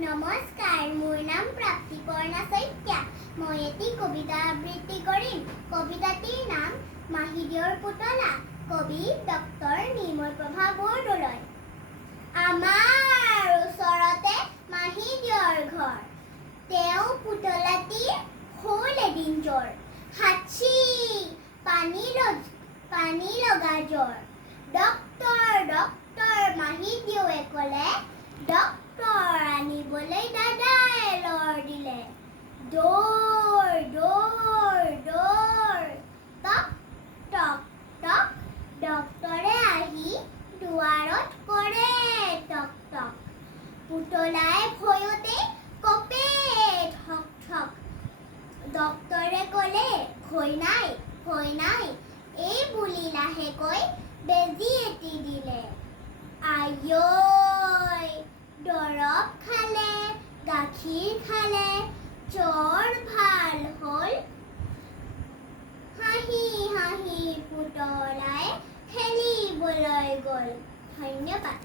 নমস্কাৰ, মোৰ নাম প্ৰাপ্তিপৰ্ণা শইকীয়া। মই এটি কবিতা আবৃত্তি কৰিম। কবিতাটিৰ নাম মাহীদেউৰ পুতলা। কবি ডক্টৰ নিৰ্মলপ্ৰভা বৰদলৈ। আমাৰ ওচৰতে মাহীদেউৰ ঘৰ। তেওঁ পুতলাটিৰ হ'ল এদিন জ্বৰ। হাঁচি, পানী লগা জ্বৰ। ডক্টৰ মাহীদেউৱে ক'লে, ডক্টৰ আনিবলৈ দাদাই লৰ দিলে। দৌৰ টক টক টক, ডক্টৰে আহি দুৱাৰত কৰে টক টক। পুতলাই ভয়তে কপে ঠক ঠক। ডক্টৰে ক'লে, ভয় নাই, এই বুলি লাহেকৈ বেজী এটি দিলে। আইঐ, দৰৱ খালে, গাখীৰ খালে, জ্বৰ ভাল হ'ল। হাঁহি হাঁহি পুতলাই খেলিবলৈ গ'ল। ধন্যবাদ।